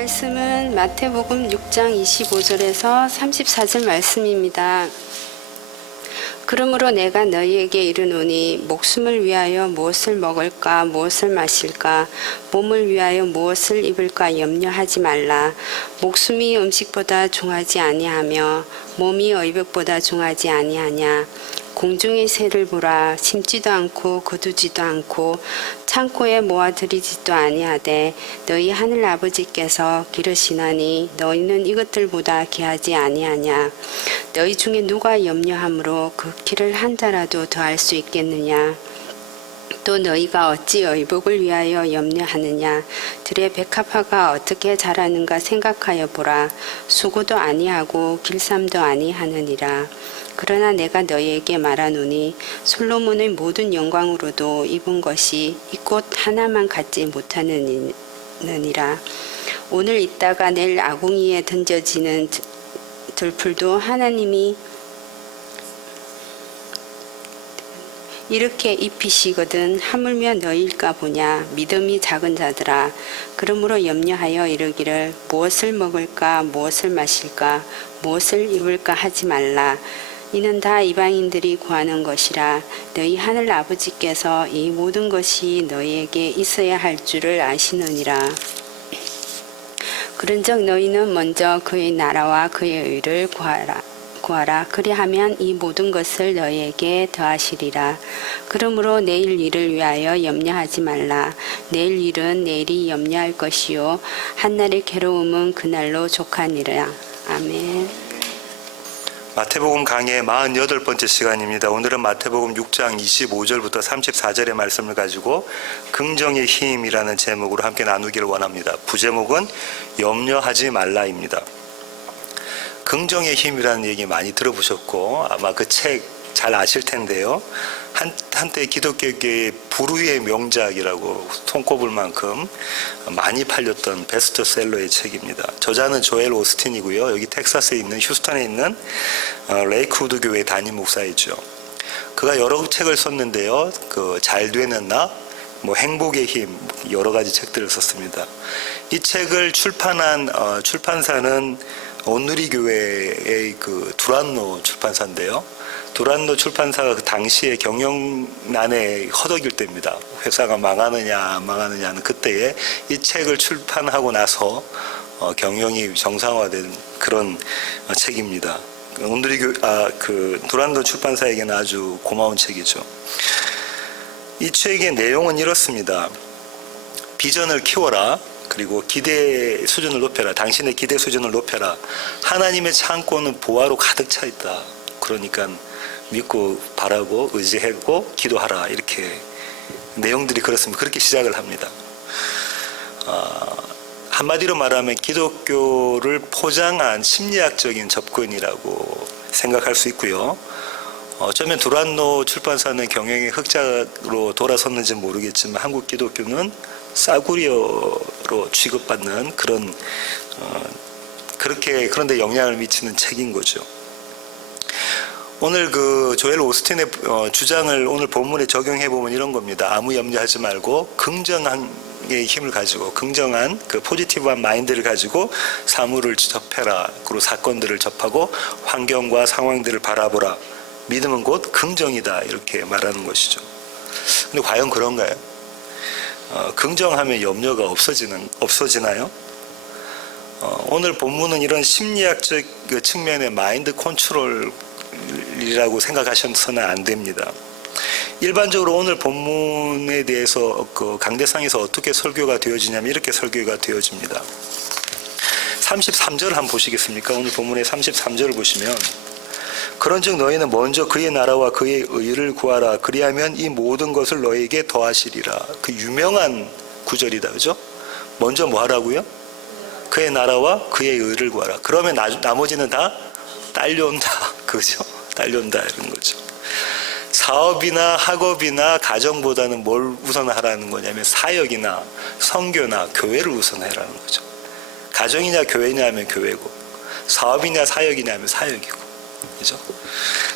말씀은 마태복음 6장 25절에서 34절 말씀입니다. 그러므로 내가 너희에게 이르노니 목숨을 위하여 무엇을 먹을까 무엇을 마실까 몸을 위하여 무엇을 입을까 염려하지 말라. 목숨이 음식보다 중하지 아니하며 몸이 의복보다 중하지 아니하냐. 공중의 새를 보라. 심지도 않고 거두지도 않고 창고에 모아들이지도 아니하되 너희 하늘 아버지께서 기르시나니 너희는 이것들보다 귀하지 아니하냐. 너희 중에 누가 염려함으로 그 키를 한 자라도 더할 수 있겠느냐. 또 너희가 어찌 의복을 위하여 염려하느냐. 들의 백합화가 어떻게 자라는가 생각하여 보라. 수고도 아니하고 길쌈도 아니하느니라. 그러나 내가 너희에게 말하노니 솔로몬의 모든 영광으로도 입은 것이 이 꽃 하나만 갖지 못하느니라. 오늘 있다가 내일 아궁이에 던져지는 들풀도 하나님이 이렇게 입히시거든 하물며 너희일까 보냐. 믿음이 작은 자들아. 그러므로 염려하여 이르기를 무엇을 먹을까 무엇을 마실까 무엇을 입을까 하지 말라. 이는 다 이방인들이 구하는 것이라. 너희 하늘 아버지께서 이 모든 것이 너희에게 있어야 할 줄을 아시느니라. 그런즉 너희는 먼저 그의 나라와 그의 의를 구하라. 그리하면 이 모든 것을 너희에게 더하시리라. 그러므로 내일 일을 위하여 염려하지 말라. 내일 일은 내일이 염려할 것이요 한날의 괴로움은 그날로 족하니라. 아멘. 마태복음 강의 48번째 시간입니다. 오늘은 마태복음 6장 25절부터 34절의 말씀을 가지고 긍정의 힘이라는 제목으로 함께 나누기를 원합니다. 부제목은 염려하지 말라입니다. 긍정의 힘이라는 얘기 많이 들어보셨고 아마 그 책 잘 아실 텐데요. 한때 기독교계의 불후의 명작이라고 손꼽을 만큼 많이 팔렸던 베스트셀러의 책입니다. 저자는 조엘 오스틴이고요. 여기 텍사스에 있는 휴스턴에 있는 레이크우드 교회 담임 목사이죠. 그가 여러 책을 썼는데요. 잘 되는 나, 행복의 힘, 여러 가지 책들을 썼습니다. 이 책을 출판한 출판사는 온누리교회의 두란노 출판사인데요. 두란노 출판사가 그 당시에 경영난에 허덕일 때입니다. 회사가 망하느냐는 그때에 이 책을 출판하고 나서 경영이 정상화된 그런 책입니다. 두란노 출판사에게는 아주 고마운 책이죠. 이 책의 내용은 이렇습니다. 비전을 키워라. 그리고 기대 수준을 높여라. 당신의 기대 수준을 높여라. 하나님의 창고는 보화로 가득 차 있다. 그러니까 믿고 바라고 의지하고 기도하라. 이렇게 내용들이 그렇습니다. 그렇게 시작을 합니다. 한마디로 말하면 기독교를 포장한 심리학적인 접근이라고 생각할 수 있고요. 어쩌면 두란노 출판사는 경영의 흑자로 돌아섰는지 모르겠지만 한국 기독교는 싸구려로 취급받는 그런데 영향을 미치는 책인 거죠. 오늘 조엘 오스틴의 주장을 오늘 본문에 적용해 보면 이런 겁니다. 아무 염려하지 말고 긍정의 힘을 가지고 긍정한 포지티브한 마인드를 가지고 사물을 접해라. 그리고 사건들을 접하고 환경과 상황들을 바라보라. 믿음은 곧 긍정이다. 이렇게 말하는 것이죠. 근데 과연 그런가요? 긍정하면 염려가 없어지나요? 오늘 본문은 이런 심리학적 측면의 마인드 컨트롤이라고 생각하셔서는 안 됩니다. 일반적으로 오늘 본문에 대해서 강대상에서 어떻게 설교가 되어지냐면 이렇게 설교가 되어집니다. 33절 한번 보시겠습니까? 오늘 본문의 33절을 보시면 그런즉 너희는 먼저 그의 나라와 그의 의를 구하라. 그리하면 이 모든 것을 너희에게 더하시리라. 그 유명한 구절이다. 그죠? 먼저 뭐 하라고요? 그의 나라와 그의 의를 구하라. 그러면 나머지는 다 딸려온다. 그죠? 딸려온다. 이런 거죠. 사업이나 학업이나 가정보다는 뭘 우선하라는 거냐면 사역이나 선교나 교회를 우선하라는 거죠. 가정이냐 교회냐 하면 교회고 사업이냐 사역이냐 하면 사역이고 그죠?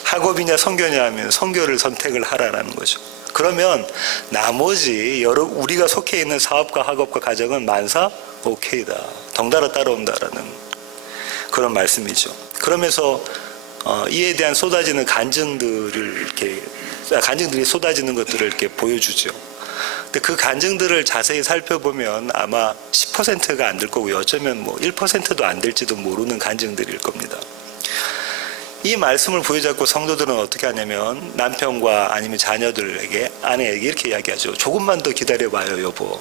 학업이냐 선교냐 하면 선교를 선택을 하라는 거죠. 그러면 나머지 우리가 속해 있는 사업과 학업과 가정은 만사 오케이다. 덩달아 따라온다라는 그런 말씀이죠. 그러면서 이에 대한 쏟아지는 간증들이 쏟아지는 것들을 이렇게 보여주죠. 근데 그 간증들을 자세히 살펴보면 아마 10%가 안 될 거고요. 어쩌면 뭐 1%도 안 될지도 모르는 간증들일 겁니다. 이 말씀을 부여잡고 성도들은 어떻게 하냐면 남편과 아니면 자녀들에게, 아내에게 이렇게 이야기하죠. 조금만 더 기다려봐요, 여보.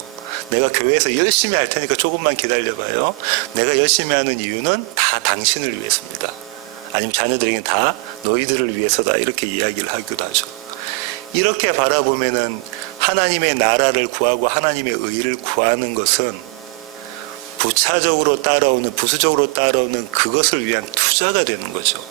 내가 교회에서 열심히 할 테니까 조금만 기다려봐요. 내가 열심히 하는 이유는 다 당신을 위해서입니다. 아니면 자녀들에게는 다 너희들을 위해서다. 이렇게 이야기를 하기도 하죠. 이렇게 바라보면은 하나님의 나라를 구하고 하나님의 의를 구하는 것은 부차적으로 따라오는, 부수적으로 따라오는 그것을 위한 투자가 되는 거죠.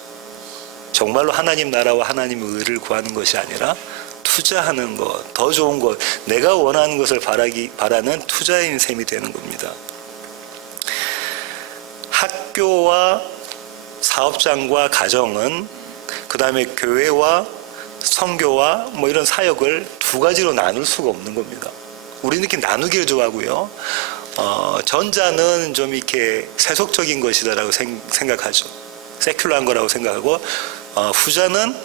정말로 하나님 나라와 하나님의 의를 구하는 것이 아니라 투자하는 것, 더 좋은 것, 내가 원하는 것을 바라는 투자인 셈이 되는 겁니다. 학교와 사업장과 가정은, 그 다음에 교회와 선교와 뭐 이런 사역을 두 가지로 나눌 수가 없는 겁니다. 우리는 이렇게 나누기를 좋아하고요. 전자는 좀 이렇게 세속적인 것이다라고 생각하죠. 세큘러한 거라고 생각하고, 후자는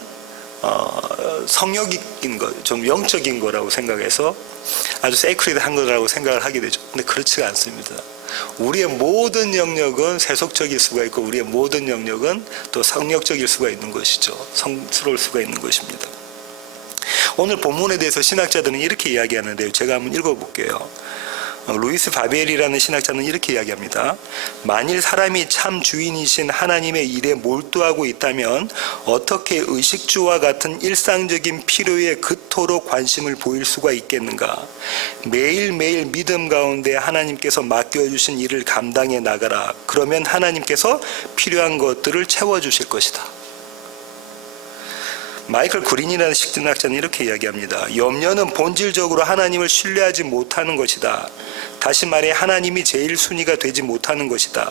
성역인 것, 좀 영적인 거라고 생각해서 아주 세크리드한 거라고 생각을 하게 되죠. 근데 그렇지가 않습니다. 우리의 모든 영역은 세속적일 수가 있고, 우리의 모든 영역은 또 성역적일 수가 있는 것이죠. 성스러울 수가 있는 것입니다. 오늘 본문에 대해서 신학자들은 이렇게 이야기하는데요. 제가 한번 읽어볼게요. 루이스 바벨이라는 신학자는 이렇게 이야기합니다. 만일 사람이 참 주인이신 하나님의 일에 몰두하고 있다면 어떻게 의식주와 같은 일상적인 필요에 그토록 관심을 보일 수가 있겠는가? 매일매일 믿음 가운데 하나님께서 맡겨주신 일을 감당해 나가라. 그러면 하나님께서 필요한 것들을 채워주실 것이다. 마이클 그린이라는 식진학자는 이렇게 이야기합니다. 염려는 본질적으로 하나님을 신뢰하지 못하는 것이다. 다시 말해 하나님이 제일 순위가 되지 못하는 것이다.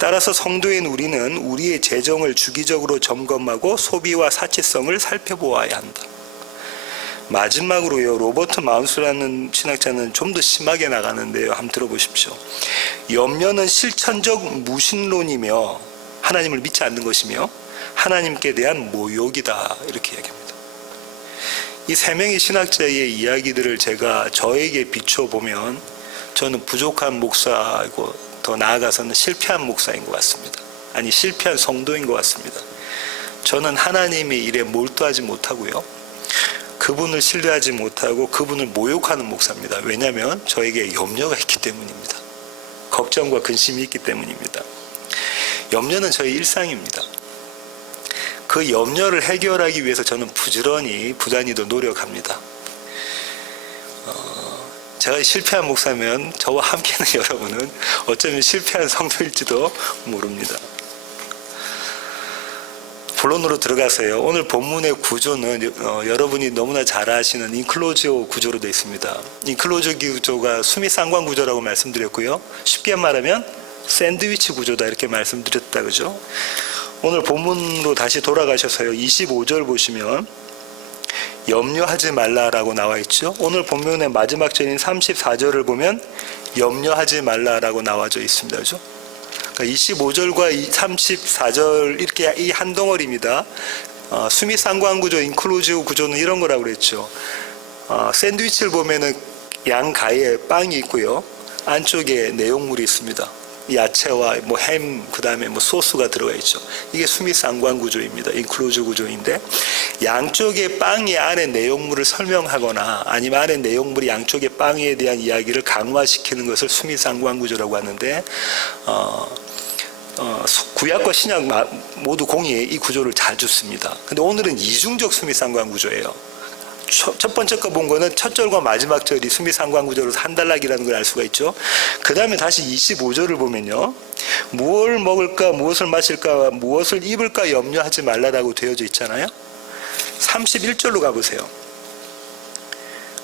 따라서 성도인 우리는 우리의 재정을 주기적으로 점검하고 소비와 사치성을 살펴보아야 한다. 마지막으로요, 로버트 마운스라는 신학자는 좀 더 심하게 나가는데요. 한번 들어보십시오. 염려는 실천적 무신론이며 하나님을 믿지 않는 것이며 하나님께 대한 모욕이다. 이렇게 이야기합니다. 이 세 명의 신학자의 이야기들을 제가 저에게 비춰보면 저는 부족한 목사이고 더 나아가서는 실패한 목사인 것 같습니다. 아니, 실패한 성도인 것 같습니다. 저는 하나님의 일에 몰두하지 못하고요, 그분을 신뢰하지 못하고 그분을 모욕하는 목사입니다. 왜냐하면 저에게 염려가 있기 때문입니다. 걱정과 근심이 있기 때문입니다. 염려는 저의 일상입니다. 그 염려를 해결하기 위해서 저는 부단히도 노력합니다. 제가 실패한 목사면 저와 함께하는 여러분은 어쩌면 실패한 성도일지도 모릅니다. 본론으로 들어가세요. 오늘 본문의 구조는 여러분이 너무나 잘 아시는 인클로지오 구조로 되어 있습니다. 인클로지오 구조가 수미상관 구조라고 말씀드렸고요. 쉽게 말하면 샌드위치 구조다 이렇게 말씀드렸다, 그죠? 오늘 본문으로 다시 돌아가셔서요. 25절 보시면 염려하지 말라라고 나와 있죠. 오늘 본문의 마지막 절인 34절을 보면 염려하지 말라라고 나와져 있습니다. 그죠? 그러니까 25절과 34절 이렇게 이 한 덩어리입니다. 수미상관 구조, 인클로지오 구조는 이런 거라고 그랬죠. 샌드위치를 보면은 양가에 빵이 있고요. 안쪽에 내용물이 있습니다. 야채와 뭐 햄, 그 다음에 뭐 소스가 들어가 있죠. 이게 수미상관 구조입니다. 인클로즈 구조인데, 양쪽의 빵이 안에 내용물을 설명하거나 아니면 안에 내용물이 양쪽의 빵에 대한 이야기를 강화시키는 것을 수미상관 구조라고 하는데, 구약과 신약 모두 공의에 이 구조를 자주 씁니다. 근데 오늘은 이중적 수미상관 구조예요. 첫 번째 거 본 거는 첫 절과 마지막 절이 수미상관 구조로 한 단락이라는 걸 알 수가 있죠. 그 다음에 다시 25절을 보면요, 무엇을 먹을까, 무엇을 마실까, 무엇을 입을까 염려하지 말라라고 되어져 있잖아요. 31절로 가보세요.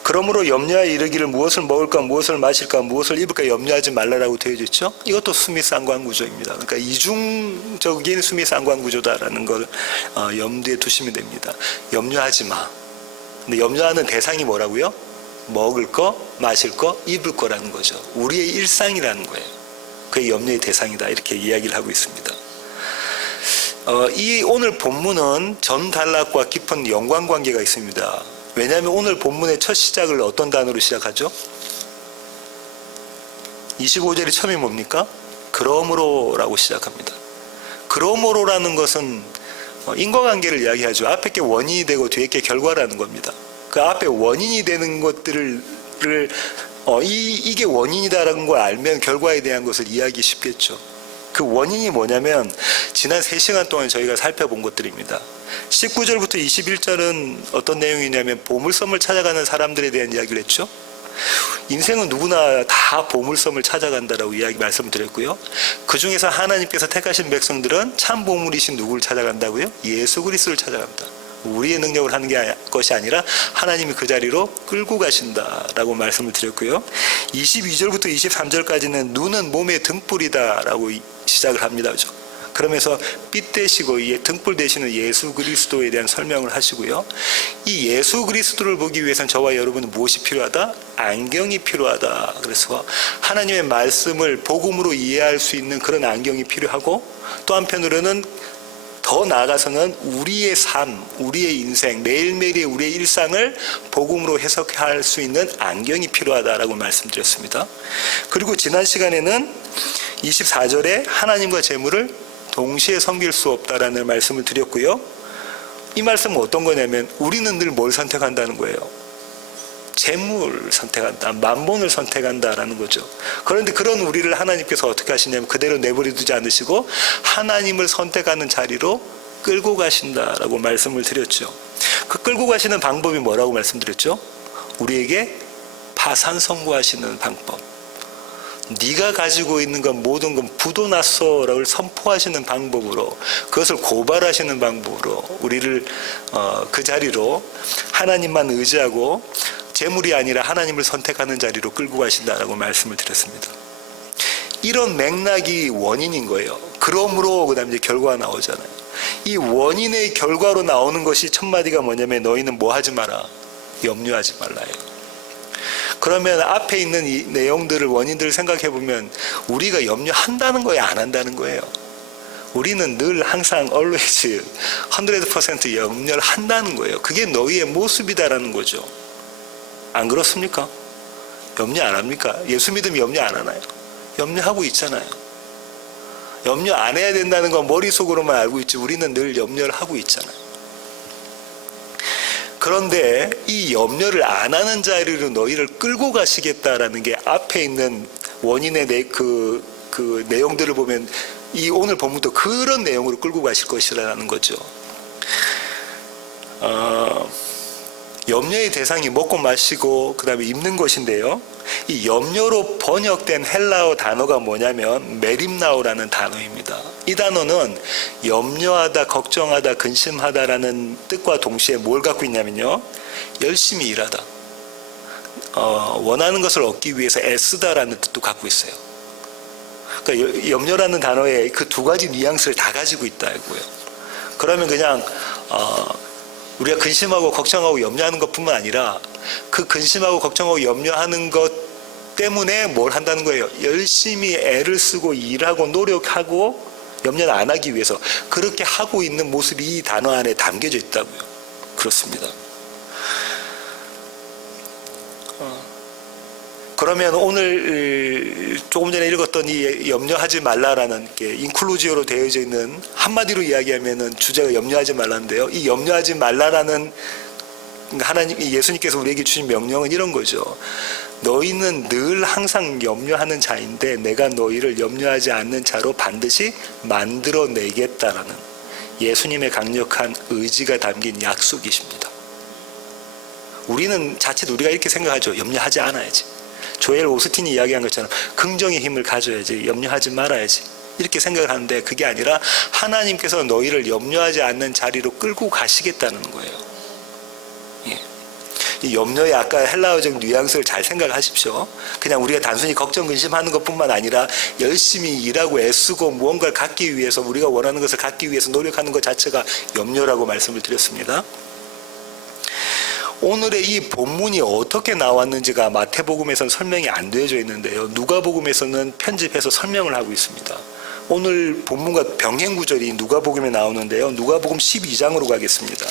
그러므로 염려하여 이르기를 무엇을 먹을까, 무엇을 마실까, 무엇을 입을까 염려하지 말라라고 되어져 있죠. 이것도 수미상관 구조입니다. 그러니까 이중적인 수미상관 구조다라는 걸 염두에 두시면 됩니다. 염려하지 마. 근데 염려하는 대상이 뭐라고요? 먹을 거, 마실 거, 입을 거라는 거죠. 우리의 일상이라는 거예요. 그게 염려의 대상이다. 이렇게 이야기를 하고 있습니다. 이 오늘 본문은 전단락과 깊은 연관관계가 있습니다. 왜냐하면 오늘 본문의 첫 시작을 어떤 단어로 시작하죠? 25절이 처음이 뭡니까? 그러므로라고 시작합니다. 그러므로라는 것은 인과관계를 이야기하죠. 앞에 게 원인이 되고 뒤에 게 결과라는 겁니다. 그 앞에 원인이 되는 것들을 이게 원인이다라는 걸 알면 결과에 대한 것을 이해하기 쉽겠죠. 그 원인이 뭐냐면 지난 3시간 동안 저희가 살펴본 것들입니다. 19절부터 21절은 어떤 내용이냐면 보물섬을 찾아가는 사람들에 대한 이야기를 했죠. 인생은 누구나 다 보물섬을 찾아간다라고 이야기 말씀드렸고요. 그 중에서 하나님께서 택하신 백성들은 참 보물이신 누구를 찾아간다고요? 예수 그리스도를 찾아간다. 우리의 능력을 하는 것이 아니라 하나님이 그 자리로 끌고 가신다라고 말씀을 드렸고요. 22절부터 23절까지는 눈은 몸의 등불이다라고 시작을 합니다. 그죠? 그러면서 빛 되시고 등불 되시는 예수 그리스도에 대한 설명을 하시고요. 이 예수 그리스도를 보기 위해서는 저와 여러분은 무엇이 필요하다? 안경이 필요하다. 그래서 하나님의 말씀을 복음으로 이해할 수 있는 그런 안경이 필요하고, 또 한편으로는 더 나아가서는 우리의 삶, 우리의 인생, 매일매일의 우리의 일상을 복음으로 해석할 수 있는 안경이 필요하다라고 말씀드렸습니다. 그리고 지난 시간에는 24절에 하나님과 재물을 동시에 섬길 수 없다라는 말씀을 드렸고요. 이 말씀은 어떤 거냐면 우리는 늘 뭘 선택한다는 거예요? 재물 선택한다, 만본을 선택한다라는 거죠. 그런데 그런 우리를 하나님께서 어떻게 하시냐면 그대로 내버려 두지 않으시고 하나님을 선택하는 자리로 끌고 가신다라고 말씀을 드렸죠. 그 끌고 가시는 방법이 뭐라고 말씀드렸죠? 우리에게 파산 선고하시는 방법. 네가 가지고 있는 건 모든 건 부도났어라고 선포하시는 방법으로, 그것을 고발하시는 방법으로 우리를 그 자리로 하나님만 의지하고 재물이 아니라 하나님을 선택하는 자리로 끌고 가신다라고 말씀을 드렸습니다. 이런 맥락이 원인인 거예요. 그러므로 그 다음에 결과가 나오잖아요. 이 원인의 결과로 나오는 것이 첫 마디가 뭐냐면 너희는 뭐 하지 마라? 염려하지 말라요. 그러면 앞에 있는 이 내용들을, 원인들을 생각해 보면 우리가 염려한다는 거예요, 안 한다는 거예요? 우리는 늘 항상 always 100% 염려를 한다는 거예요. 그게 너희의 모습이다라는 거죠. 안 그렇습니까? 염려 안 합니까? 예수 믿으면 염려 안 하나요? 염려하고 있잖아요. 염려 안 해야 된다는 건 머릿속으로만 알고 있지 우리는 늘 염려를 하고 있잖아요. 그런데 이 염려를 안 하는 자리로 너희를 끌고 가시겠다라는 게 앞에 있는 원인의 그 내용들을 보면 이 오늘 본문도 그런 내용으로 끌고 가실 것이라는 거죠. 염려의 대상이 먹고 마시고 그 다음에 입는 것인데요. 이 염려로 번역된 헬라어 단어가 뭐냐면 메림나오라는 단어입니다. 이 단어는 염려하다, 걱정하다, 근심하다라는 뜻과 동시에 뭘 갖고 있냐면요. 열심히 일하다. 원하는 것을 얻기 위해서 애쓰다라는 뜻도 갖고 있어요. 그러니까 염려라는 단어에 그 두 가지 뉘앙스를 다 가지고 있다고요. 그러면 그냥 우리가 근심하고 걱정하고 염려하는 것뿐만 아니라 그 근심하고 걱정하고 염려하는 것 때문에 뭘 한다는 거예요? 열심히 애를 쓰고 일하고 노력하고 염려를 안 하기 위해서 그렇게 하고 있는 모습이 이 단어 안에 담겨져 있다고요. 그렇습니다. 그러면 오늘 조금 전에 읽었던 이 염려하지 말라라는 게 인클루지오로 되어져 있는, 한마디로 이야기하면은 주제가 염려하지 말라인데요. 이 염려하지 말라라는 하나님, 예수님께서 우리에게 주신 명령은 이런 거죠. 너희는 늘 항상 염려하는 자인데 내가 너희를 염려하지 않는 자로 반드시 만들어내겠다라는 예수님의 강력한 의지가 담긴 약속이십니다. 우리는 자칫 우리가 이렇게 생각하죠. 염려하지 않아야지. 조엘 오스틴이 이야기한 것처럼 긍정의 힘을 가져야지, 염려하지 말아야지, 이렇게 생각을 하는데 그게 아니라 하나님께서 너희를 염려하지 않는 자리로 끌고 가시겠다는 거예요. 예. 이 염려의 아까 헬라어적 뉘앙스를 잘 생각하십시오. 그냥 우리가 단순히 걱정 근심하는 것뿐만 아니라 열심히 일하고 애쓰고 무언가를 갖기 위해서, 우리가 원하는 것을 갖기 위해서 노력하는 것 자체가 염려라고 말씀을 드렸습니다. 오늘의 이 본문이 어떻게 나왔는지가 마태복음에서는 설명이 안 되어져 있는데요. 누가복음에서는 편집해서 설명을 하고 있습니다. 오늘 본문과 병행 구절이 누가복음에 나오는데요. 누가복음 12장으로 가겠습니다.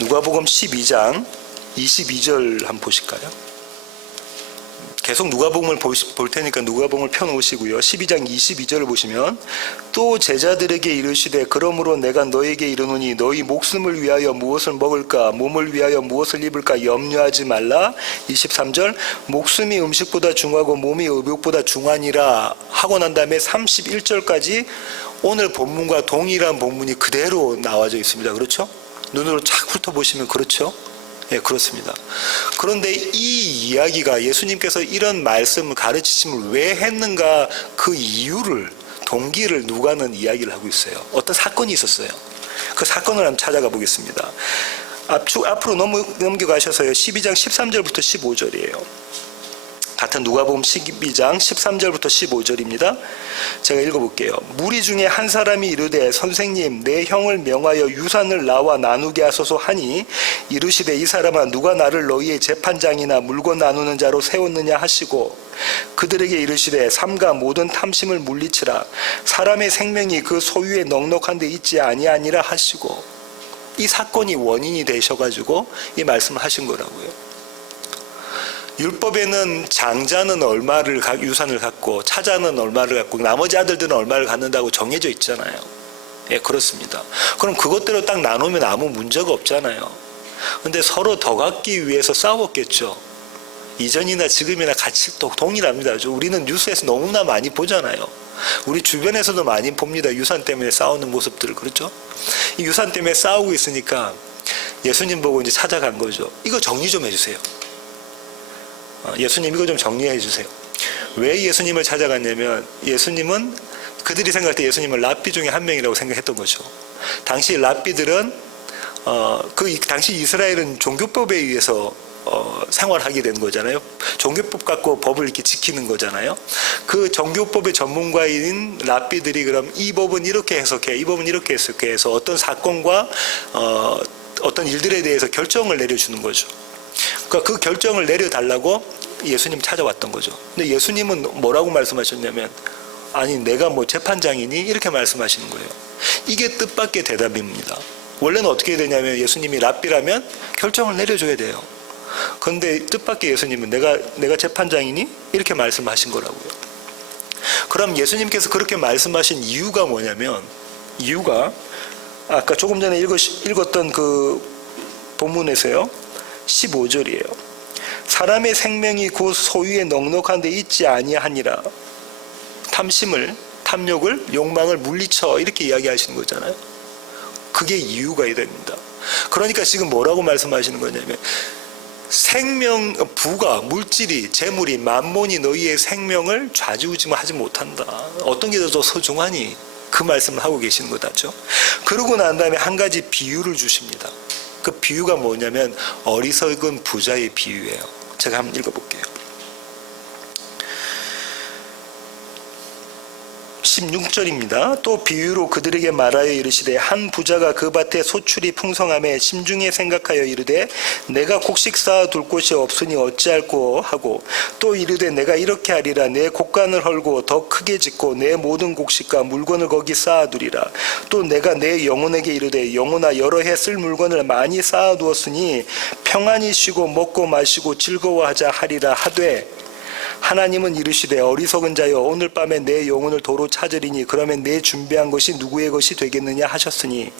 누가복음 12장 22절 한번 보실까요? 계속 누가복음을 볼 테니까 누가복음을 펴놓으시고요. 12장 22절을 보시면 또 제자들에게 이르시되 그러므로 내가 너에게 이르노니 너희 목숨을 위하여 무엇을 먹을까 몸을 위하여 무엇을 입을까 염려하지 말라. 23절 목숨이 음식보다 중하고 몸이 의복보다 중하니라 하고 난 다음에 31절까지 오늘 본문과 동일한 본문이 그대로 나와져 있습니다. 그렇죠? 눈으로 착 훑어보시면 그렇죠? 예, 그렇습니다. 그런데 이 이야기가 예수님께서 이런 말씀을 가르치심을 왜 했는가 그 이유를 동기를 누가는 이야기를 하고 있어요. 어떤 사건이 있었어요. 그 사건을 한번 찾아가 보겠습니다. 앞으로 넘겨가셔서요. 12장 13절부터 15절이에요. 같은 누가복음 12장 13절부터 15절입니다. 제가 읽어볼게요. 무리 중에 한 사람이 이르되 선생님 내 형을 명하여 유산을 나와 나누게 하소서 하니 이르시되 이 사람아 누가 나를 너희의 재판장이나 물건 나누는 자로 세웠느냐 하시고 그들에게 이르시되 삼가 모든 탐심을 물리치라 사람의 생명이 그 소유에 넉넉한 데 있지 아니하니라 하시고 이 사건이 원인이 되셔가지고 이 말씀을 하신 거라고요. 율법에는 장자는 얼마를 유산을 갖고 차자는 얼마를 갖고 나머지 아들들은 얼마를 갖는다고 정해져 있잖아요. 예, 그렇습니다. 그럼 그것대로 딱 나누면 아무 문제가 없잖아요. 근데 서로 더 갖기 위해서 싸웠겠죠. 이전이나 지금이나 같이 또 동일합니다. 우리는 뉴스에서 너무나 많이 보잖아요. 우리 주변에서도 많이 봅니다. 유산 때문에 싸우는 모습들을. 그렇죠? 이 유산 때문에 싸우고 있으니까 예수님 보고 이제 찾아간 거죠. 이거 정리 좀 해주세요. 예수님 이거 좀 정리해 주세요. 왜 예수님을 찾아갔냐면 예수님은 그들이 생각할 때 예수님은 랍비 중에 한 명이라고 생각했던 거죠. 당시 랍비들은 그 당시 이스라엘은 종교법에 의해서 생활하게 된 거잖아요. 종교법 갖고 법을 이렇게 지키는 거잖아요. 그 종교법의 전문가인 랍비들이 그럼 이 법은 이렇게 해석해, 이 법은 이렇게 해석해 해서 어떤 사건과 어떤 일들에 대해서 결정을 내려주는 거죠. 그러니까 그 결정을 내려달라고 예수님 찾아왔던 거죠. 근데 예수님은 뭐라고 말씀하셨냐면 아니 내가 뭐 재판장이니? 이렇게 말씀하시는 거예요. 이게 뜻밖의 대답입니다. 원래는 어떻게 되냐면 예수님이 랍비라면 결정을 내려줘야 돼요. 그런데 뜻밖의 예수님은 내가 재판장이니? 이렇게 말씀하신 거라고요. 그럼 예수님께서 그렇게 말씀하신 이유가 뭐냐면 이유가 아까 조금 전에 읽었던 그 본문에서요. 15절이에요. 사람의 생명이 곧 소유에 넉넉한 데 있지 아니하니라. 탐욕을 욕망을 물리쳐 이렇게 이야기하시는 거잖아요. 그게 이유가 됩니다. 그러니까 지금 뭐라고 말씀하시는 거냐면 생명, 부가, 물질이, 재물이, 만몬이 너희의 생명을 좌지우지하지 못한다. 어떤 게 더 소중하니? 그 말씀을 하고 계시는 거죠. 그러고 난 다음에 한 가지 비유를 주십니다. 그 비유가 뭐냐면 어리석은 부자의 비유예요. 제가 한번 읽어볼게요. 16절입니다. 또 비유로 그들에게 말하여 이르시되 한 부자가 그 밭에 소출이 풍성함에 심중에 생각하여 이르되 내가 곡식 쌓아 둘 곳이 없으니 어찌할꼬 하고 또 이르되 내가 이렇게 하리라 내 곡간을 헐고 더 크게 짓고 내 모든 곡식과 물건을 거기 쌓아두리라. 또 내가 내 영혼에게 이르되 영혼아 여러 해 쓸 물건을 많이 쌓아두었으니 평안히 쉬고 먹고 마시고 즐거워하자 하리라 하되 하나님은 이르시되 어리석은 자여 오늘 밤에 내 영혼을 도로 찾으리니 그러면 내 준비한 것이 누구의 것이 되겠느냐 하셨으니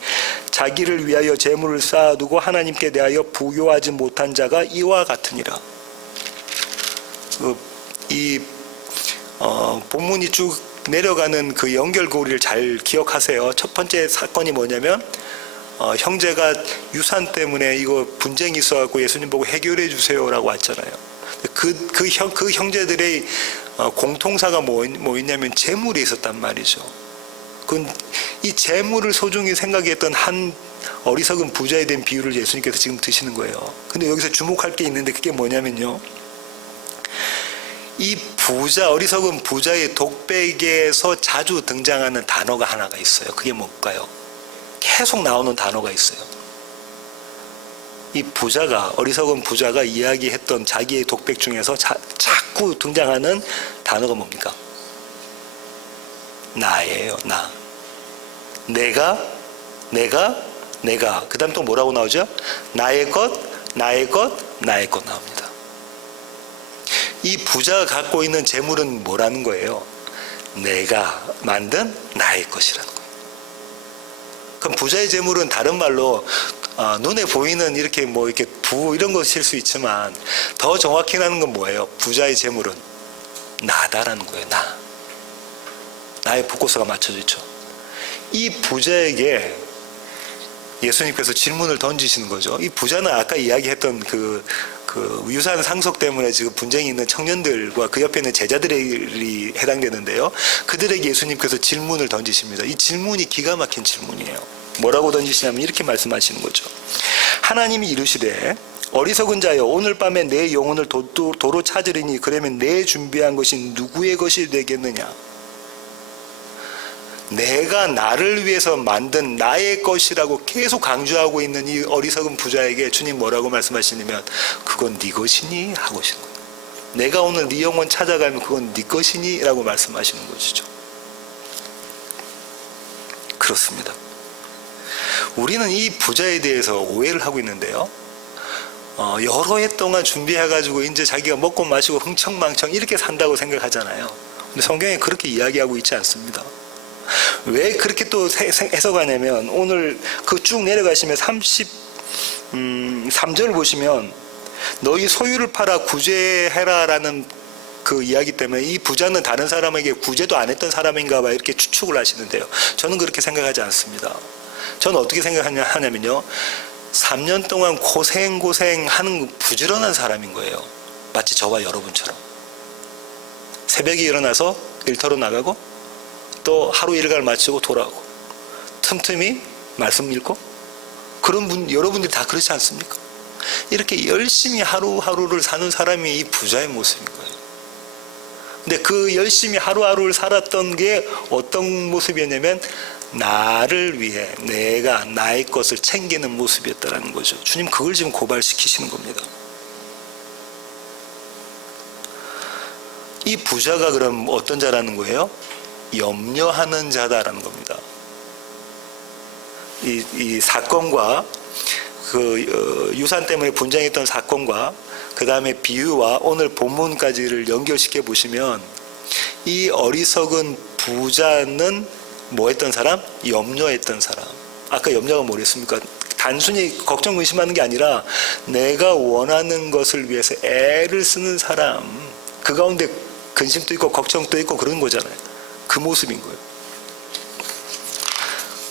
자기를 위하여 재물을 쌓아두고 하나님께 대하여 부요하지 못한 자가 이와 같으니라. 본문이 쭉 내려가는 그 연결고리를 잘 기억하세요. 첫 번째 사건이 뭐냐면 형제가 유산 때문에 이거 분쟁이 있어갖고 예수님 보고 해결해 주세요라고 왔잖아요. 그 형제들의 공통사가 뭐였냐면 재물이 있었단 말이죠. 이 재물을 소중히 생각했던 한 어리석은 부자에 대한 비유를 예수님께서 지금 드시는 거예요. 근데 여기서 주목할 게 있는데 그게 뭐냐면요. 이 어리석은 부자의 독백에서 자주 등장하는 단어가 하나가 있어요. 그게 뭘까요? 계속 나오는 단어가 있어요. 이 부자가, 어리석은 부자가 이야기했던 자기의 독백 중에서 자꾸 등장하는 단어가 뭡니까? 나예요. 나. 내가. 그 다음 또 뭐라고 나오죠? 나의 것 나옵니다. 이 부자가 갖고 있는 재물은 뭐라는 거예요? 내가 만든 나의 것이라는 거예요. 그럼 부자의 재물은 다른 말로 눈에 보이는 이렇게 뭐 이렇게 이런 것일 수 있지만 더 정확히 하는 건 뭐예요? 부자의 재물은 나다라는 거예요. 나의 포커스가 맞춰져 있죠. 이 부자에게 예수님께서 질문을 던지시는 거죠. 이 부자는 아까 이야기했던 그 유산 상속 때문에 지금 분쟁이 있는 청년들과 그 옆에 있는 제자들이 해당되는데요. 그들에게 예수님께서 질문을 던지십니다. 이 질문이 기가 막힌 질문이에요. 뭐라고 던지시냐면 이렇게 말씀하시는 거죠. 하나님이 이르시되 어리석은 자여 오늘 밤에 내 영혼을 도로 찾으리니 그러면 내 준비한 것이 누구의 것이 되겠느냐. 내가 나를 위해서 만든 나의 것이라고 계속 강조하고 있는 이 어리석은 부자에게 주님 뭐라고 말씀하시냐면 그건 네 것이니 하고 하시는 거예요. 내가 오늘 네 영혼 찾아가면 그건 네 것이니 라고 말씀하시는 것이죠. 그렇습니다. 우리는 이 부자에 대해서 오해를 하고 있는데요. 여러 해 동안 준비해가지고 이제 자기가 먹고 마시고 흥청망청 이렇게 산다고 생각하잖아요. 근데 성경에 그렇게 이야기하고 있지 않습니다. 왜 그렇게 또 해석하냐면 오늘 그 쭉 내려가시면 33절 보시면 너희 소유를 팔아 구제해라 라는 그 이야기 때문에 이 부자는 다른 사람에게 구제도 안 했던 사람인가 봐 이렇게 추측을 하시는데요. 저는 그렇게 생각하지 않습니다. 저는 어떻게 생각하냐면요. 3년 동안 고생하는 부지런한 사람인 거예요. 마치 저와 여러분처럼. 새벽에 일어나서 일터로 나가고 또 하루 일과를 마치고 돌아오고 틈틈이 말씀 읽고 그런 분 여러분들이 다 그렇지 않습니까? 이렇게 열심히 하루하루를 사는 사람이 이 부자의 모습인 거예요. 근데 그 열심히 하루하루를 살았던 게 어떤 모습이었냐면 나를 위해 내가 나의 것을 챙기는 모습이었다는 거죠. 주님 그걸 지금 고발시키시는 겁니다. 이 부자가 그럼 어떤 자라는 거예요? 염려하는 자다라는 겁니다. 이 사건과 그 유산 때문에 분쟁했던 사건과 그 다음에 비유와 오늘 본문까지를 연결시켜 보시면 이 어리석은 부자는 뭐 했던 사람? 염려했던 사람. 아까 염려가 뭐랬습니까? 단순히 걱정 의심하는 게 아니라 내가 원하는 것을 위해서 애를 쓰는 사람. 그 가운데 근심도 있고 걱정도 있고 그런 거잖아요. 그 모습인 거예요.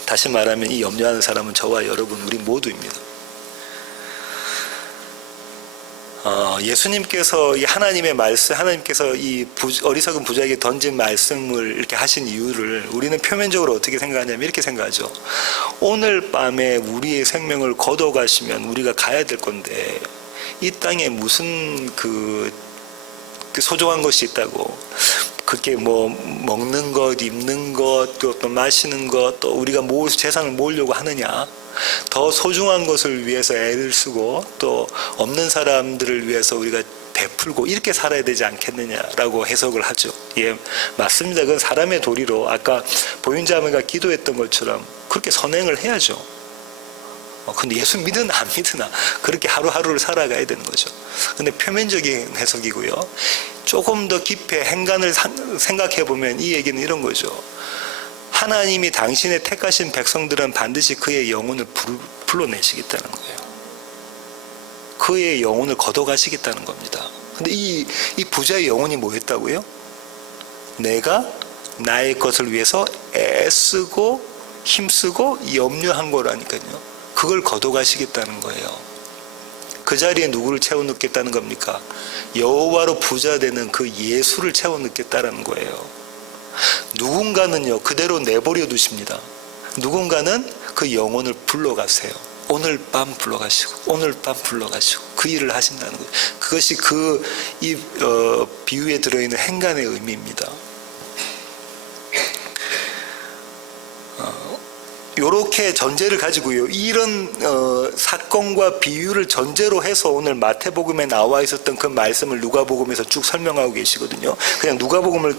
다시 말하면 이 염려하는 사람은 저와 여러분 우리 모두입니다. 예수님께서 이 하나님의 말씀, 하나님께서 이 어리석은 부자에게 던진 말씀을 이렇게 하신 이유를 우리는 표면적으로 어떻게 생각하냐면 이렇게 생각하죠. 오늘 밤에 우리의 생명을 걷어가시면 우리가 가야 될 건데 이 땅에 무슨 그 소중한 것이 있다고 그게 뭐 먹는 것, 입는 것, 또 마시는 것, 또 우리가 재산을 모으려고 하느냐? 더 소중한 것을 위해서 애를 쓰고 또 없는 사람들을 위해서 우리가 베풀고 이렇게 살아야 되지 않겠느냐라고 해석을 하죠. 예, 맞습니다. 그건 사람의 도리로 아까 보윤자매가 기도했던 것처럼 그렇게 선행을 해야죠. 근데 예수 믿으나 안 믿으나 그렇게 하루하루를 살아가야 되는 거죠. 근데 표면적인 해석이고요. 조금 더 깊이 행간을 생각해 보면 이 얘기는 이런 거죠. 하나님이 당신의 택하신 백성들은 반드시 그의 영혼을 불러내시겠다는 거예요. 그의 영혼을 걷어가시겠다는 겁니다. 근데 이 부자의 영혼이 뭐였다고요? 내가 나의 것을 위해서 애쓰고 힘쓰고 염려한 거라니까요. 그걸 걷어가시겠다는 거예요. 그 자리에 누구를 채워넣겠다는 겁니까? 여호와로 부자 되는 그 예수를 채워넣겠다는 거예요. 누군가는요 그대로 내버려 두십니다. 누군가는 그 영혼을 불러가세요. 오늘 밤 불러가시고 오늘 밤 불러가시고 그 일을 하신다는 거예요. 그것이 이 비유에 들어있는 행간의 의미입니다. 요렇게 전제를 가지고요. 이런 사건과 비유를 전제로 해서 오늘 마태복음에 나와 있었던 그 말씀을 누가복음에서 쭉 설명하고 계시거든요. 그냥 누가복음을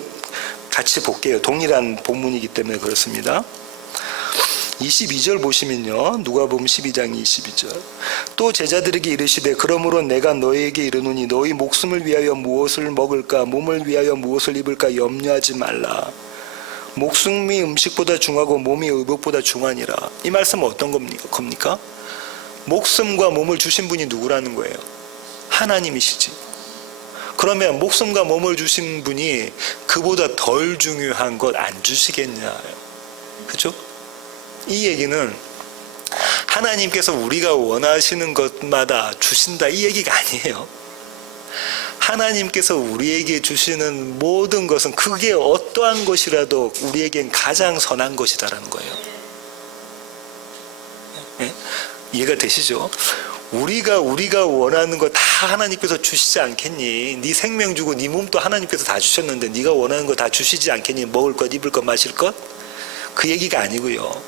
같이 볼게요. 동일한 본문이기 때문에 그렇습니다. 22절 보시면요. 누가복음 12장 22절. 또 제자들에게 이르시되 그러므로 내가 너희에게 이르노니 너희 목숨을 위하여 무엇을 먹을까 몸을 위하여 무엇을 입을까 염려하지 말라. 목숨이 음식보다 중하고 몸이 의복보다 중하니라. 이 말씀은 어떤 겁니까? 목숨과 몸을 주신 분이 누구라는 거예요? 하나님이시지. 그러면 목숨과 몸을 주신 분이 그보다 덜 중요한 것 안 주시겠냐. 그죠? 이 얘기는 하나님께서 우리가 원하시는 것마다 주신다 이 얘기가 아니에요. 하나님께서 우리에게 주시는 모든 것은 그게 어떠한 것이라도 우리에겐 가장 선한 것이다라는 거예요. 예? 이해가 되시죠? 우리가 원하는 거 다 하나님께서 주시지 않겠니? 네 생명 주고 네 몸도 하나님께서 다 주셨는데 네가 원하는 거 다 주시지 않겠니? 먹을 것, 입을 것, 마실 것? 그 얘기가 아니고요.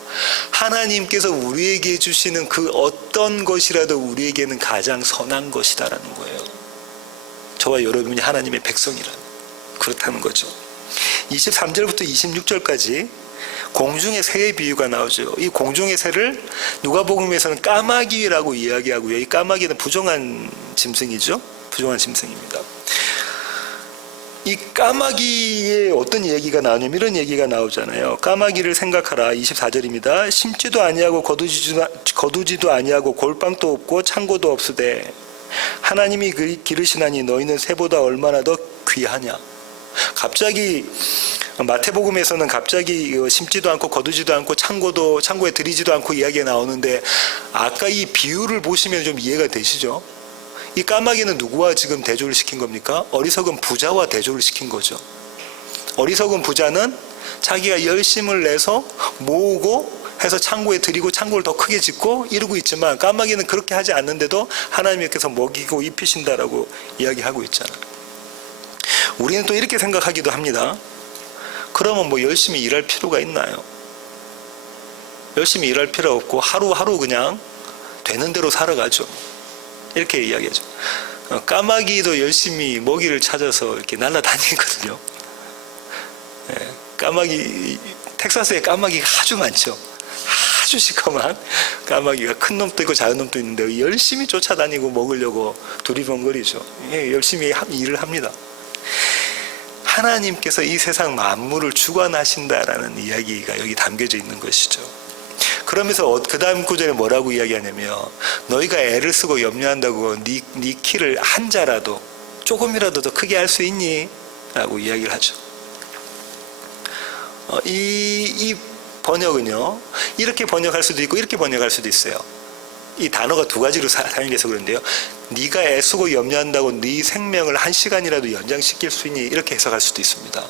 하나님께서 우리에게 주시는 그 어떤 것이라도 우리에게는 가장 선한 것이다라는 거예요. 저와 여러분이 하나님의 백성이라 그렇다는 거죠. 23절부터 26절까지 공중의 새의 비유가 나오죠. 이 공중의 새를 누가복음에서는 까마귀라고 이야기하고요. 이 까마귀는 부정한 짐승이죠. 부정한 짐승입니다. 이 까마귀의 어떤 얘기가 나오냐면 이런 얘기가 나오잖아요. 까마귀를 생각하라. 24절입니다. 심지도 아니하고 거두지도 아니하고 골방도 없고 창고도 없으되 하나님이 기르시나니 너희는 새보다 얼마나 더 귀하냐. 갑자기 마태복음에서는 갑자기 심지도 않고 거두지도 않고 창고에 들이지도 않고 이야기가 나오는데 아까 이 비유를 보시면 좀 이해가 되시죠? 이 까마귀는 누구와 지금 대조를 시킨 겁니까? 어리석은 부자와 대조를 시킨 거죠. 어리석은 부자는 자기가 열심을 내서 모으고 해서 창고에 들이고 창고를 더 크게 짓고 이러고 있지만 까마귀는 그렇게 하지 않는데도 하나님께서 먹이고 입히신다라고 이야기하고 있잖아요. 우리는 또 이렇게 생각하기도 합니다. 그러면 뭐 열심히 일할 필요가 있나요? 열심히 일할 필요 없고 하루하루 그냥 되는 대로 살아가죠. 이렇게 이야기하죠. 까마귀도 열심히 먹이를 찾아서 이렇게 날아다니거든요. 까마귀, 텍사스에 까마귀가 아주 많죠. 아주 시커먼 까마귀가 큰 놈도 있고 작은 놈도 있는데 열심히 쫓아다니고 먹으려고 두리번거리죠. 열심히 일을 합니다. 하나님께서 이 세상 만물을 주관하신다라는 이야기가 여기 담겨져 있는 것이죠. 그러면서 그 다음 구절에 뭐라고 이야기하냐면 너희가 애를 쓰고 염려한다고 네 키를 한 자라도 조금이라도 더 크게 할 수 있니? 라고 이야기를 하죠. 이 번역은요 이렇게 번역할 수도 있고 이렇게 번역할 수도 있어요. 이 단어가 두 가지로 사용돼서 그런데요. 네가 애쓰고 염려한다고 네 생명을 한 시간이라도 연장시킬 수 있니? 이렇게 해석할 수도 있습니다.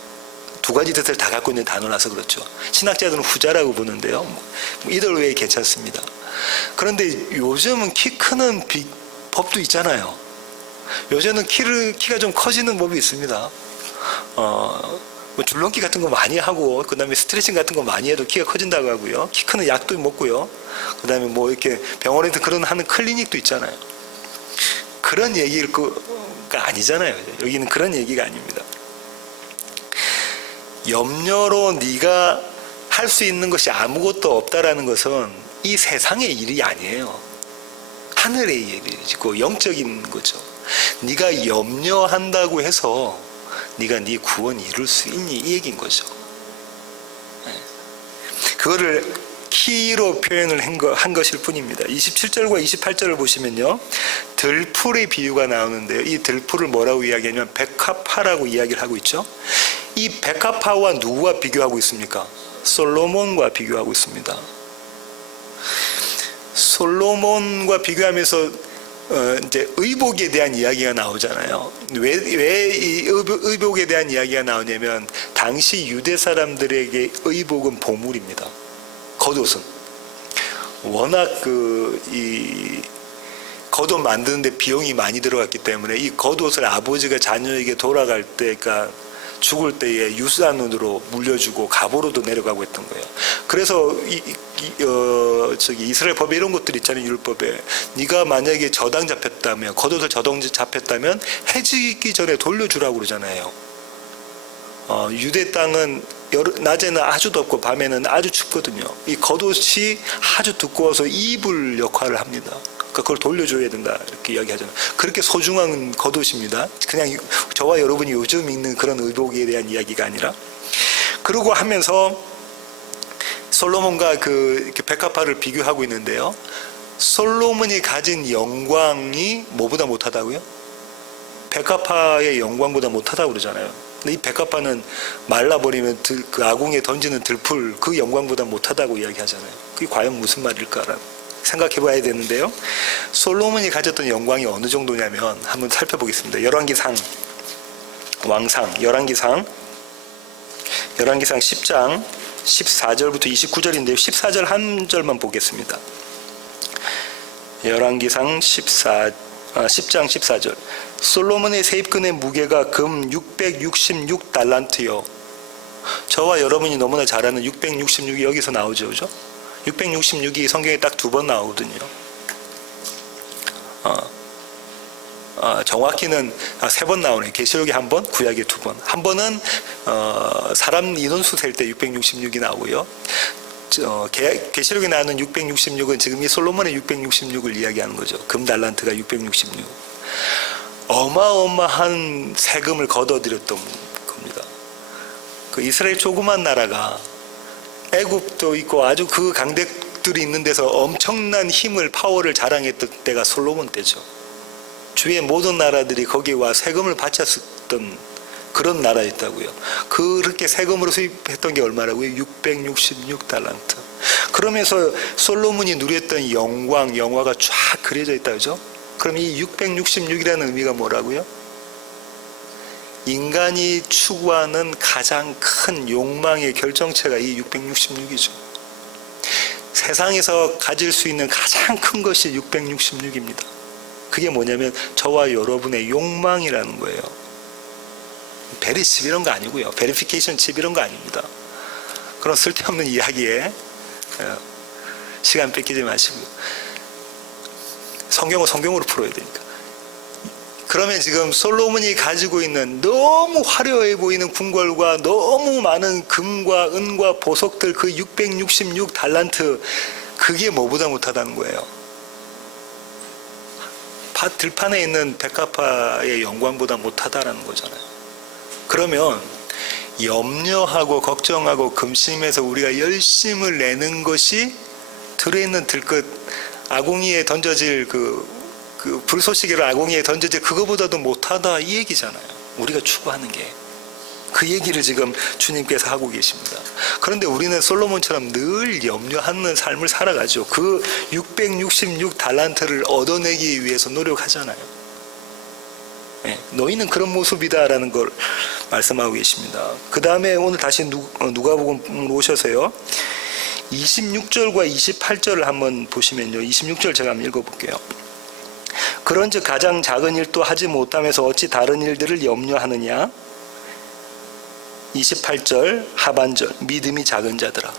두 가지 뜻을 다 갖고 있는 단어라서 그렇죠. 신학자들은 후자라고 보는데요. 이들 외에 괜찮습니다. 그런데 요즘은 키 크는 법도 있잖아요. 요즘은 키가 좀 커지는 법이 있습니다. 뭐 줄넘기 같은 거 많이 하고 그다음에 스트레칭 같은 거 많이 해도 키가 커진다고 하고요. 키 크는 약도 먹고요. 그다음에 뭐 이렇게 병원에서 그런 하는 클리닉도 있잖아요. 그런 얘기가 아니잖아요. 여기는 그런 얘기가 아닙니다. 염려로 네가 할 수 있는 것이 아무것도 없다라는 것은 이 세상의 일이 아니에요. 하늘의 일이고 영적인 거죠. 네가 염려한다고 해서 네가 네 구원 이룰 수 있니? 이 얘기인 거죠. 그거를 키로 표현을 한 것일 뿐입니다. 27절과 28절을 보시면요. 들풀의 비유가 나오는데요. 이 들풀을 뭐라고 이야기하냐면 백합화라고 이야기를 하고 있죠. 이 백합화와 누구와 비교하고 있습니까? 솔로몬과 비교하고 있습니다. 솔로몬과 비교하면서 이제 의복에 대한 이야기가 나오잖아요. 왜 이 의복에 대한 이야기가 나오냐면 당시 유대 사람들에게 의복은 보물입니다. 겉옷은 워낙 이 겉옷 만드는데 비용이 많이 들어갔기 때문에 이 겉옷을 아버지가 자녀에게 돌아갈 때, 그러니까 죽을 때에 유산으로 물려주고 갑오로도 내려가고 했던 거예요. 그래서 이스라엘 법에 이런 것들 있잖아요. 율법에 네가 만약에 저당 잡혔다면, 겉옷을 저당 잡혔다면 해지기 전에 돌려주라고 그러잖아요. 유대 땅은 낮에는 아주 덥고 밤에는 아주 춥거든요. 이 겉옷이 아주 두꺼워서 이불 역할을 합니다. 그러니까 그걸 돌려줘야 된다 이렇게 이야기하잖아요. 그렇게 소중한 겉옷입니다. 그냥 저와 여러분이 요즘 입는 그런 의복에 대한 이야기가 아니라. 그러고 하면서 솔로몬과 이렇게 백합화를 비교하고 있는데요. 솔로몬이 가진 영광이 뭐보다 못하다고요? 백합화의 영광보다 못하다고 그러잖아요. 근데 이 백합화는 말라버리면 그 아궁이에 던지는 들풀 그 영광보다 못하다고 이야기하잖아요. 그게 과연 무슨 말일까라고 생각해 봐야 되는데요. 솔로몬이 가졌던 영광이 어느 정도냐면 한번 살펴보겠습니다. 열왕기상 왕상 열왕기상 10장 14절부터 29절인데요. 14절 한 절만 보겠습니다. 열왕기상 10장 14절. 솔로몬의 세입근의 무게가 금 666달란트요. 저와 여러분이 너무나 잘 아는 666이 여기서 나오죠. 그죠? 666이 성경에 딱 2번 나오거든요. 정확히는 3번 나오네요. 계시록에 1번, 구약에 2번. 한 번은 사람 인원수 셀 때 666이 나오고요. 계시록에 나오는 666은 지금 이 솔로몬의 666을 이야기하는 거죠. 금 달란트가 666. 어마어마한 세금을 걷어들였던 겁니다. 그 이스라엘 조그만 나라가 애굽도 있고 아주 그 강대들이 있는 데서 엄청난 힘을 파워를 자랑했던 때가 솔로몬 때죠. 주위의 모든 나라들이 거기에 와 세금을 바쳤던 그런 나라였다고요. 그렇게 세금으로 수입했던 게 얼마라고요? 666달란트. 그러면서 솔로몬이 누렸던 영화가 쫙 그려져 있다 그죠? 그럼 이 666이라는 의미가 뭐라고요? 인간이 추구하는 가장 큰 욕망의 결정체가 이 666이죠. 세상에서 가질 수 있는 가장 큰 것이 666입니다. 그게 뭐냐면 저와 여러분의 욕망이라는 거예요. 베리칩 이런 거 아니고요. 베리피케이션 칩 이런 거 아닙니다. 그런 쓸데없는 이야기에 시간 뺏기지 마시고요. 성경은 성경으로 풀어야 되니까. 그러면 지금 솔로몬이 가지고 있는 너무 화려해 보이는 궁궐과 너무 많은 금과 은과 보석들 그 666달란트 그게 뭐보다 못하다는 거예요. 들판에 있는 백합화의 영광보다 못하다라는 거잖아요. 그러면 염려하고 걱정하고 금심해서 우리가 열심을 내는 것이 들어있는 들끝 아궁이에 던져질 그 불쏘시개를 아궁이에 던져질 그거보다도 못하다 이 얘기잖아요. 우리가 추구하는 게. 그 얘기를 지금 주님께서 하고 계십니다. 그런데 우리는 솔로몬처럼 늘 염려하는 삶을 살아가죠. 그 666달란트를 얻어내기 위해서 노력하잖아요. 네, 너희는 그런 모습이다라는 걸 말씀하고 계십니다. 그 다음에 오늘 다시 누가복음으로 오셔서요. 26절과 28절을 한번 보시면요. 26절 제가 한번 읽어볼게요. 그런즉 가장 작은 일도 하지 못하면서 어찌 다른 일들을 염려하느냐. 28절 하반절 믿음이 작은 자들아.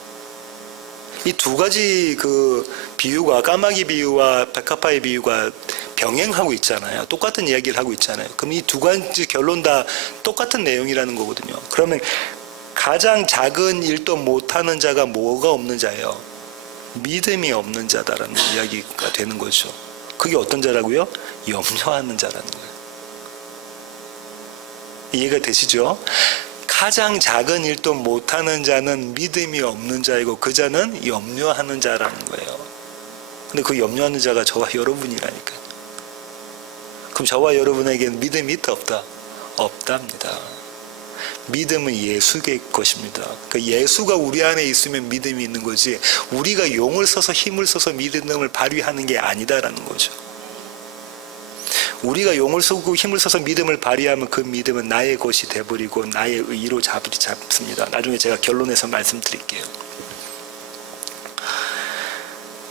이 두 가지 그 비유가 까마귀 비유와 백합화의 비유가 병행하고 있잖아요. 똑같은 이야기를 하고 있잖아요. 그럼 이 두 가지 결론 다 똑같은 내용이라는 거거든요. 그러면 가장 작은 일도 못하는 자가 뭐가 없는 자예요? 믿음이 없는 자다라는 이야기가 되는 거죠. 그게 어떤 자라고요? 염려하는 자라는 거예요. 이해가 되시죠? 가장 작은 일도 못하는 자는 믿음이 없는 자이고 그 자는 염려하는 자라는 거예요. 근데 그 염려하는 자가 저와 여러분이라니까요. 그럼 저와 여러분에게는 믿음이 있다 없다? 없답니다. 믿음은 예수의 것입니다. 그러니까 예수가 우리 안에 있으면 믿음이 있는 거지 우리가 용을 써서 힘을 써서 믿음을 발휘하는 게 아니다라는 거죠. 우리가 용을 쓰고 힘을 써서 믿음을 발휘하면 그 믿음은 나의 것이 돼버리고 나의 의로 잡습니다. 나중에 제가 결론에서 말씀드릴게요.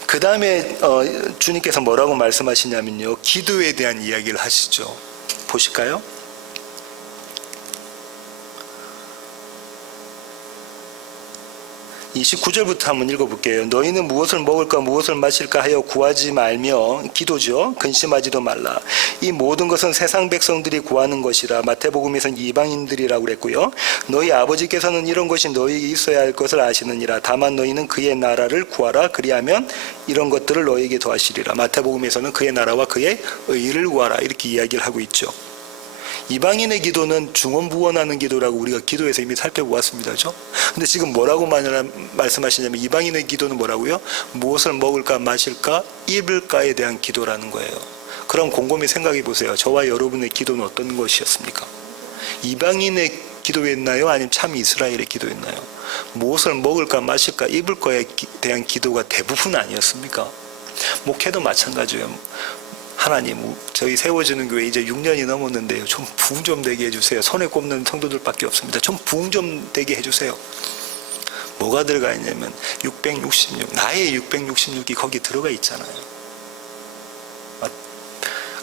그 다음에 주님께서 뭐라고 말씀하시냐면요. 기도에 대한 이야기를 하시죠. 보실까요? 29절부터 한번 읽어볼게요. 너희는 무엇을 먹을까 무엇을 마실까 하여 구하지 말며 기도죠. 근심하지도 말라. 이 모든 것은 세상 백성들이 구하는 것이라. 마태복음에서는 이방인들이라고 그랬고요. 너희 아버지께서는 이런 것이 너희에게 있어야 할 것을 아시느니라. 다만 너희는 그의 나라를 구하라. 그리하면 이런 것들을 너희에게 더하시리라. 마태복음에서는 그의 나라와 그의 의를 구하라. 이렇게 이야기를 하고 있죠. 이방인의 기도는 중언부언하는 기도라고 우리가 기도에서 이미 살펴보았습니다. 그렇죠? 근데 지금 뭐라고 말씀하시냐면 이방인의 기도는 뭐라고요? 무엇을 먹을까 마실까 입을까에 대한 기도라는 거예요. 그럼 곰곰이 생각해 보세요. 저와 여러분의 기도는 어떤 것이었습니까? 이방인의 기도였나요? 아니면 참 이스라엘의 기도였나요? 무엇을 먹을까 마실까 입을 거에 대한 기도가 대부분 아니었습니까? 목회도 마찬가지예요. 하나님, 저희 세워지는 교회 이제 6년이 넘었는데요. 좀 부흥 좀 되게 해주세요. 손에 꼽는 성도들밖에 없습니다. 좀 부흥 좀 되게 해주세요. 뭐가 들어가 있냐면 666, 나의 666이 거기 들어가 있잖아요.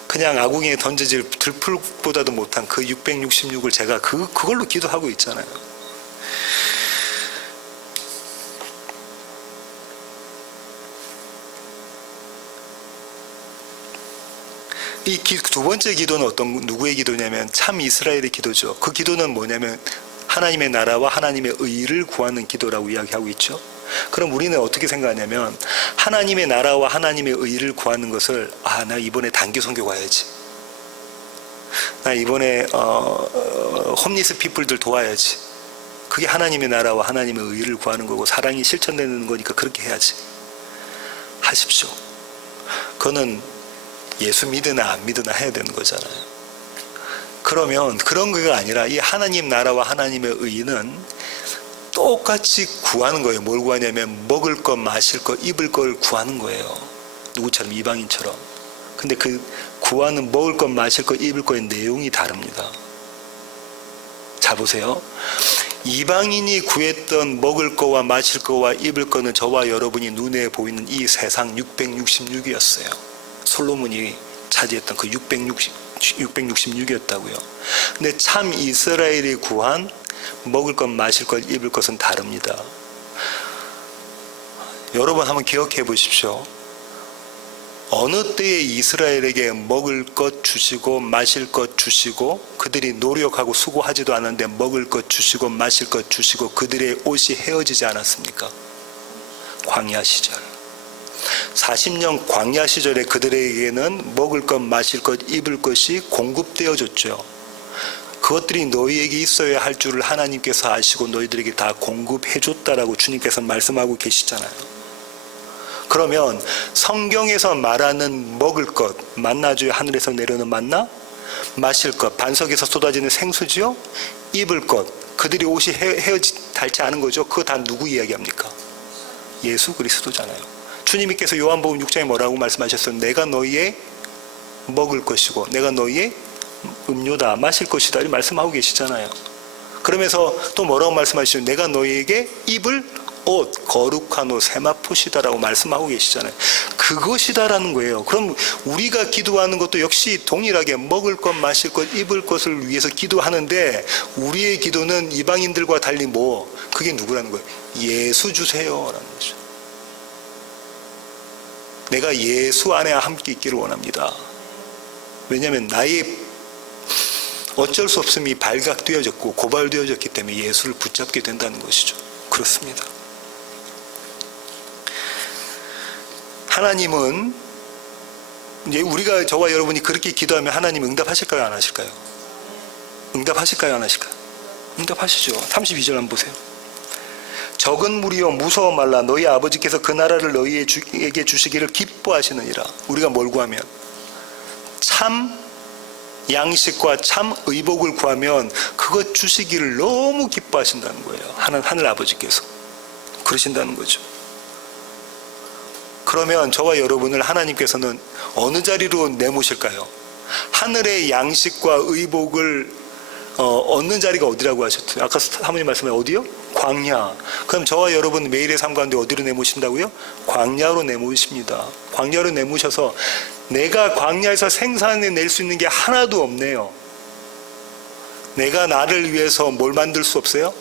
그냥 아궁이에 던져질 들풀보다도 못한 그 666을 제가 그걸로 기도하고 있잖아요. 이 두 번째 기도는 누구의 기도냐면 참 이스라엘의 기도죠. 그 기도는 뭐냐면 하나님의 나라와 하나님의 의를 구하는 기도라고 이야기하고 있죠. 그럼 우리는 어떻게 생각하냐면 하나님의 나라와 하나님의 의를 구하는 것을 나 이번에 단기 선교 가야지. 나 이번에 홈리스 피플들 도와야지. 그게 하나님의 나라와 하나님의 의를 구하는 거고 사랑이 실천되는 거니까 그렇게 해야지. 하십시오. 그거는 예수 믿으나 안 믿으나 해야 되는 거잖아요. 그러면 그런 거가 아니라 이 하나님 나라와 하나님의 의는 똑같이 구하는 거예요. 뭘 구하냐면 먹을 것, 마실 것, 입을 걸 구하는 거예요. 누구처럼 이방인처럼. 근데 그 구하는 먹을 것, 마실 것, 입을 거의 내용이 다릅니다. 자 보세요. 이방인이 구했던 먹을 거와 마실 거와 입을 거는 저와 여러분이 눈에 보이는 이 세상 666이었어요. 솔로몬이 차지했던 그 666이었다고요. 근데 참 이스라엘이 구한 먹을 것, 마실 것, 입을 것은 다릅니다. 여러분 한번 기억해 보십시오. 어느 때에 이스라엘에게 먹을 것 주시고 마실 것 주시고 그들이 노력하고 수고하지도 않았는데 먹을 것 주시고 마실 것 주시고 그들의 옷이 헤어지지 않았습니까? 광야 시절. 40년 광야 시절에 그들에게는 먹을 것, 마실 것, 입을 것이 공급되어졌죠. 그것들이 너희에게 있어야 할 줄을 하나님께서 아시고 너희들에게 다 공급해줬다라고 주님께서 말씀하고 계시잖아요. 그러면 성경에서 말하는 먹을 것, 만나주의 하늘에서 내려오는 만나, 마실 것, 반석에서 쏟아지는 생수지요, 입을 것, 그들이 옷이 닳지 않은 거죠. 그거 다 누구 이야기합니까? 예수 그리스도잖아요. 주님께서 요한복음 6장에 뭐라고 말씀하셨어요? 내가 너희의 먹을 것이고 내가 너희의 음료다, 마실 것이다 이렇게 말씀하고 계시잖아요. 그러면서 또 뭐라고 말씀하시죠? 내가 너희에게 입을 옷, 거룩한 옷, 세마포시다라고 말씀하고 계시잖아요. 그것이다라는 거예요. 그럼 우리가 기도하는 것도 역시 동일하게 먹을 것, 마실 것, 입을 것을 위해서 기도하는데 우리의 기도는 이방인들과 달리 그게 누구라는 거예요? 예수 주세요라는 거죠. 내가 예수 안에 함께 있기를 원합니다. 왜냐하면 나의 어쩔 수 없음이 발각되어졌고 고발되어졌기 때문에 예수를 붙잡게 된다는 것이죠. 그렇습니다. 하나님은 이제 우리가 저와 여러분이 그렇게 기도하면 하나님 응답하실까요? 안 하실까요? 응답하실까요? 안 하실까요? 응답하시죠. 32절 한번 보세요. 적은 무리여 무서워 말라. 너희 아버지께서 그 나라를 너희에게 주시기를 기뻐하시느니라. 우리가 뭘 구하면? 참 양식과 참 의복을 구하면 그것 주시기를 너무 기뻐하신다는 거예요. 하늘 아버지께서 그러신다는 거죠. 그러면 저와 여러분을 하나님께서는 어느 자리로 내모실까요? 하늘의 양식과 의복을 얻는 자리가 어디라고 하셨죠? 아까 사모님 말씀에 어디요? 광야. 그럼 저와 여러분 매일의 삶 가운데 어디로 내모신다고요? 광야로 내모십니다. 광야로 내모셔서 내가 광야에서 생산해낼 수 있는 게 하나도 없네요. 내가 나를 위해서 뭘 만들 수 없어요?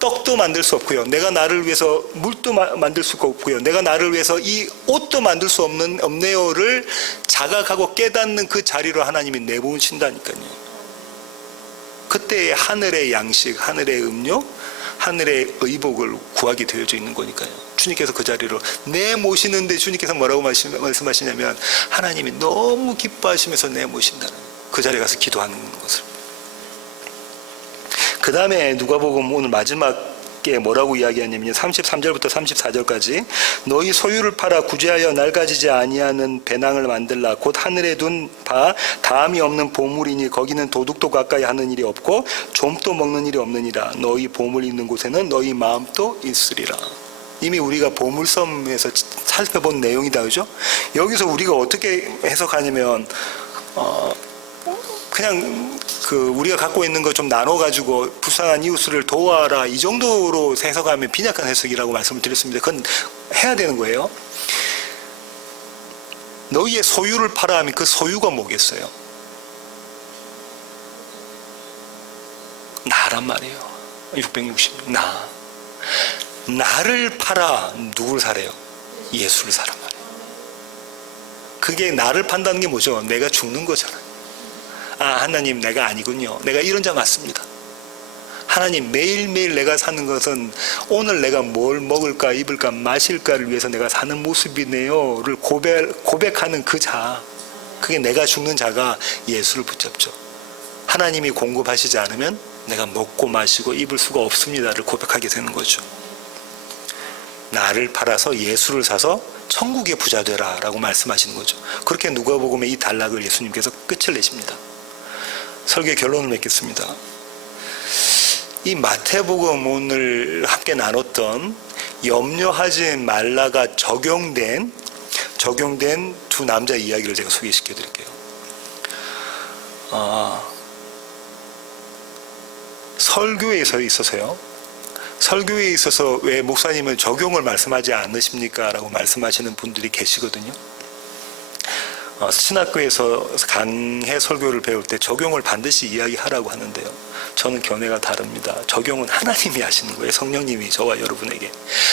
떡도 만들 수 없고요. 내가 나를 위해서 물도 만들 수가 없고요. 내가 나를 위해서 이 옷도 만들 수 없네요를 자각하고 깨닫는 그 자리로 하나님이 내보신다니까요. 그때 하늘의 양식, 하늘의 음료, 하늘의 의복을 구하게 되어져 있는 거니까요. 주님께서 그 자리로 내모시는데 주님께서 뭐라고 말씀하시냐면 하나님이 너무 기뻐하시면서 내모신다는 그 자리에 가서 기도하는 것을. 그 다음에 누가복음 오늘 마지막에 뭐라고 이야기하냐면 33절부터 34절까지 너희 소유를 팔아 구제하여 낡아지지 아니하는 배낭을 만들라. 곧 하늘에 둔 바 다함이 없는 보물이니 거기는 도둑도 가까이 하는 일이 없고 좀도 먹는 일이 없느니라. 너희 보물 있는 곳에는 너희 마음도 있으리라. 이미 우리가 보물섬에서 살펴본 내용이다, 그죠? 여기서 우리가 어떻게 해석하냐면 그냥 우리가 갖고 있는 거 좀 나눠가지고 불쌍한 이웃을 도와라, 이 정도로 해석하면 빈약한 해석이라고 말씀을 드렸습니다. 그건 해야 되는 거예요. 너희의 소유를 팔아 하면 그 소유가 뭐겠어요? 나란 말이에요. 660 나를 팔아 누굴 사래요? 예수를 사란 말이에요. 그게 나를 판다는 게 뭐죠? 내가 죽는 거잖아요. 하나님, 내가 아니군요. 내가 이런 자 맞습니다. 하나님, 매일매일 내가 사는 것은 오늘 내가 뭘 먹을까, 입을까, 마실까를 위해서 내가 사는 모습이네요를 고백하는 그 자, 그게 내가 죽는 자가 예수를 붙잡죠. 하나님이 공급하시지 않으면 내가 먹고 마시고 입을 수가 없습니다를 고백하게 되는 거죠. 나를 팔아서 예수를 사서 천국의 부자 되라 라고 말씀하시는 거죠. 그렇게 누가복음의 이 단락을 예수님께서 끝을 내십니다. 설교의 결론을 맺겠습니다. 이 마태복음 오늘 함께 나눴던 염려하지 말라가 적용된 두 남자 이야기를 제가 소개시켜 드릴게요. 설교에 있어서 왜 목사님은 적용을 말씀하지 않으십니까? 라고 말씀하시는 분들이 계시거든요. 신학교에서 강해 설교를 배울 때 적용을 반드시 이야기하라고 하는데요. 저는 견해가 다릅니다. 적용은 하나님이 하시는 거예요. 성령님이 저와 여러분에게.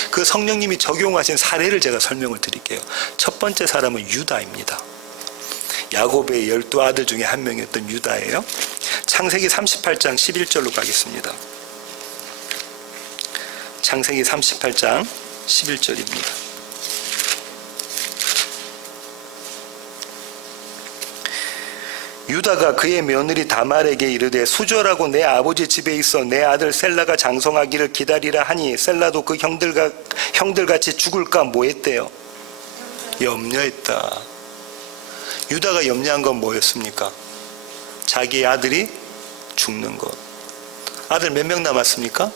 그 성령님이 적용하신 사례를 제가 설명을 드릴게요. 첫 번째 사람은 유다입니다. 야곱의 12아들 중에 한 명이었던 유다예요. 창세기 38장 11절로 가겠습니다. 창세기 38장 11절입니다. 유다가 그의 며느리 다말에게 이르되 수절하고 내 아버지 집에 있어 내 아들 셀라가 장성하기를 기다리라 하니 셀라도 그 형들같이 죽을까 뭐했대요? 염려했다. 유다가 염려한 건 뭐였습니까? 자기의 아들이 죽는 것. 아들 몇 명 남았습니까?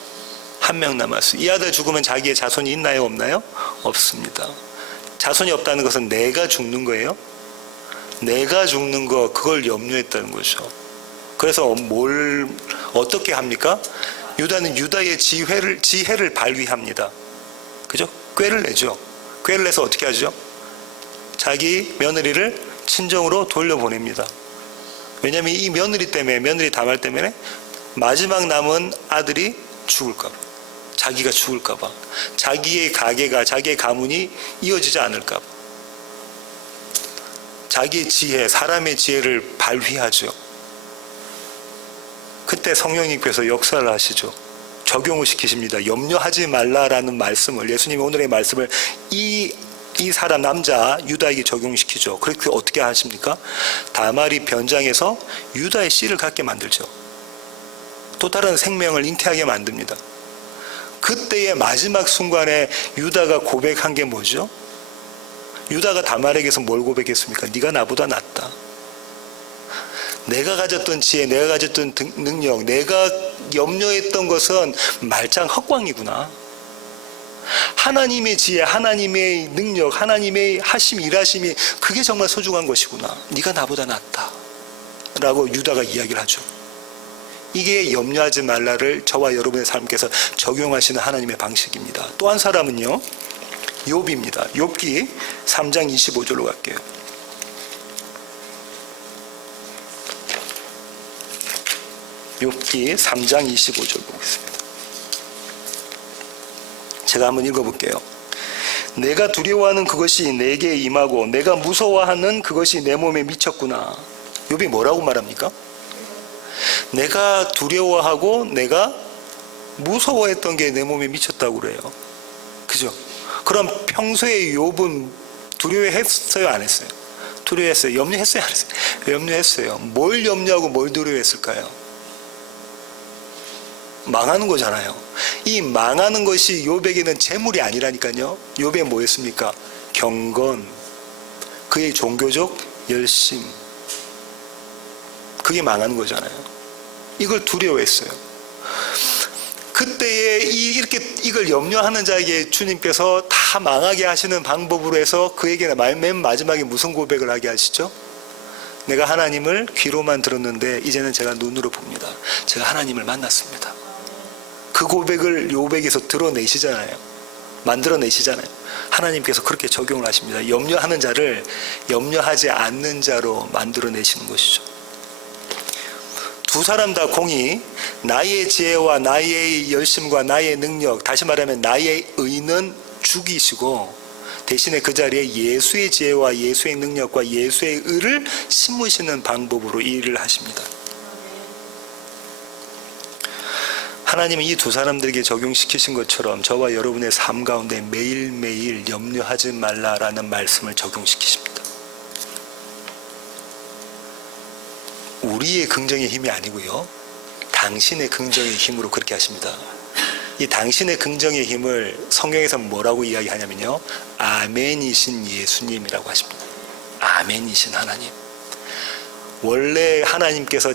한 명 남았어요. 이 아들 죽으면 자기의 자손이 있나요? 없나요? 없습니다. 자손이 없다는 것은 내가 죽는 거예요. 내가 죽는 거, 그걸 염려했다는 거죠. 그래서 어떻게 합니까? 유다는 유다의 지혜를 발휘합니다. 그죠? 꾀를 내죠. 꾀를 내서 어떻게 하죠? 자기 며느리를 친정으로 돌려보냅니다. 왜냐하면 이 며느리 다말 때문에 마지막 남은 아들이 죽을까봐, 자기가 죽을까봐, 자기의 가게가, 자기의 가문이 이어지지 않을까봐. 자기의 지혜, 사람의 지혜를 발휘하죠. 그때 성령님께서 역사를 하시죠. 적용을 시키십니다. 염려하지 말라라는 말씀을, 예수님이 오늘의 말씀을 이 사람 남자 유다에게 적용시키죠. 그렇게 어떻게 하십니까? 다말이 변장해서 유다의 씨를 갖게 만들죠. 또 다른 생명을 잉태하게 만듭니다. 그때의 마지막 순간에 유다가 고백한 게 뭐죠? 유다가 다말에게서 뭘 고백했습니까? 네가 나보다 낫다. 내가 가졌던 지혜, 내가 가졌던 능력, 내가 염려했던 것은 말짱 헛광이구나. 하나님의 지혜, 하나님의 능력, 하나님의 하심, 일하심이 그게 정말 소중한 것이구나. 네가 나보다 낫다 라고 유다가 이야기를 하죠. 이게 염려하지 말라를 저와 여러분의 삶께서 적용하시는 하나님의 방식입니다. 또 한 사람은요, 욥입니다. 욥기 3장 25절로 갈게요. 욥기 3장 25절 보겠습니다. 제가 한번 읽어볼게요. 내가 두려워하는 그것이 내게 임하고 내가 무서워하는 그것이 내 몸에 미쳤구나. 욥이 뭐라고 말합니까? 내가 두려워하고 내가 무서워했던 게 내 몸에 미쳤다고 그래요. 그죠? 그럼 평소에 욥은 두려워했어요, 안 했어요? 두려워했어요. 염려했어요, 안 했어요? 염려했어요. 뭘 염려하고 뭘 두려워했을까요? 망하는 거잖아요. 이 망하는 것이 욥에게는 재물이 아니라니까요. 욥에 뭐였습니까? 경건, 그의 종교적 열심, 그게 망하는 거잖아요. 이걸 두려워했어요. 그때에 이걸 염려하는 자에게 주님께서 다 망하게 하시는 방법으로 해서 그에게 맨 마지막에 무슨 고백을 하게 하시죠? 내가 하나님을 귀로만 들었는데 이제는 제가 눈으로 봅니다. 제가 하나님을 만났습니다. 그 고백을 욥에게서 드러내시잖아요. 만들어내시잖아요. 하나님께서 그렇게 적용을 하십니다. 염려하는 자를 염려하지 않는 자로 만들어내시는 것이죠. 두 사람 다 공이 나의 지혜와 나의 열심과 나의 능력, 다시 말하면 나의 의는 죽이시고 대신에 그 자리에 예수의 지혜와 예수의 능력과 예수의 의를 심으시는 방법으로 이 일을 하십니다. 하나님은 이 두 사람들에게 적용시키신 것처럼 저와 여러분의 삶 가운데 매일매일 염려하지 말라라는 말씀을 적용시키십니다. 우리의 긍정의 힘이 아니고요, 당신의 긍정의 힘으로 그렇게 하십니다. 이 당신의 긍정의 힘을 성경에서 뭐라고 이야기하냐면요, 아멘이신 예수님이라고 하십니다. 아멘이신 하나님. 원래 하나님께서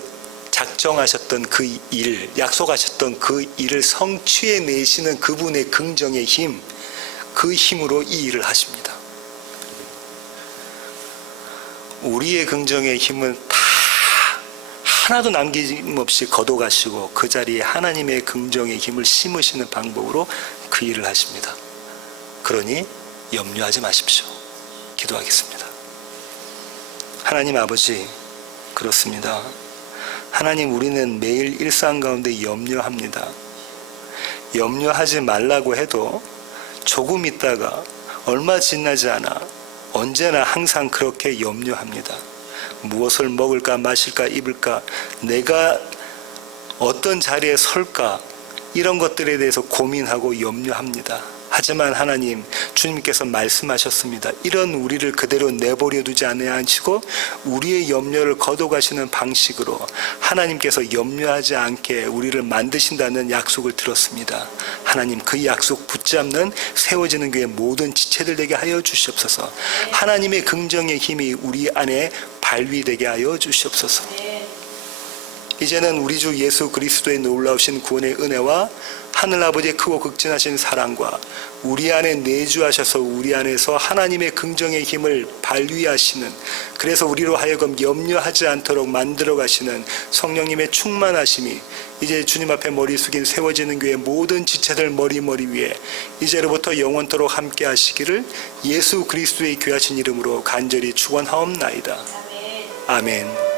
작정하셨던 그 일, 약속하셨던 그 일을 성취해내시는 그분의 긍정의 힘, 그 힘으로 이 일을 하십니다. 우리의 긍정의 힘은 다 하나도 남김없이 거둬가시고 그 자리에 하나님의 긍정의 힘을 심으시는 방법으로 그 일을 하십니다. 그러니 염려하지 마십시오. 기도하겠습니다. 하나님 아버지, 그렇습니다. 하나님, 우리는 매일 일상 가운데 염려합니다. 염려하지 말라고 해도 조금 있다가 얼마 지나지 않아 언제나 항상 그렇게 염려합니다. 무엇을 먹을까 마실까 입을까, 내가 어떤 자리에 설까, 이런 것들에 대해서 고민하고 염려합니다. 하지만 하나님, 주님께서 말씀하셨습니다. 이런 우리를 그대로 내버려 두지 않으시고 우리의 염려를 거둬가시는 방식으로 하나님께서 염려하지 않게 우리를 만드신다는 약속을 들었습니다. 하나님, 그 약속 붙잡는 세워지는 교회 모든 지체들 되게 하여 주시옵소서. 하나님의 긍정의 힘이 우리 안에 발휘되게 하여 주시옵소서. 이제는 우리 주 예수 그리스도의 놀라우신 구원의 은혜와 하늘아버지의 크고 극진하신 사랑과 우리 안에 내주하셔서 우리 안에서 하나님의 긍정의 힘을 발휘하시는, 그래서 우리로 하여금 염려하지 않도록 만들어 가시는 성령님의 충만하심이 이제 주님 앞에 머리 숙인 세워지는 교회 모든 지체들 머리 위에 이제로부터 영원토록 함께 하시기를 예수 그리스도의 귀하신 이름으로 간절히 축원하옵나이다. 아멘.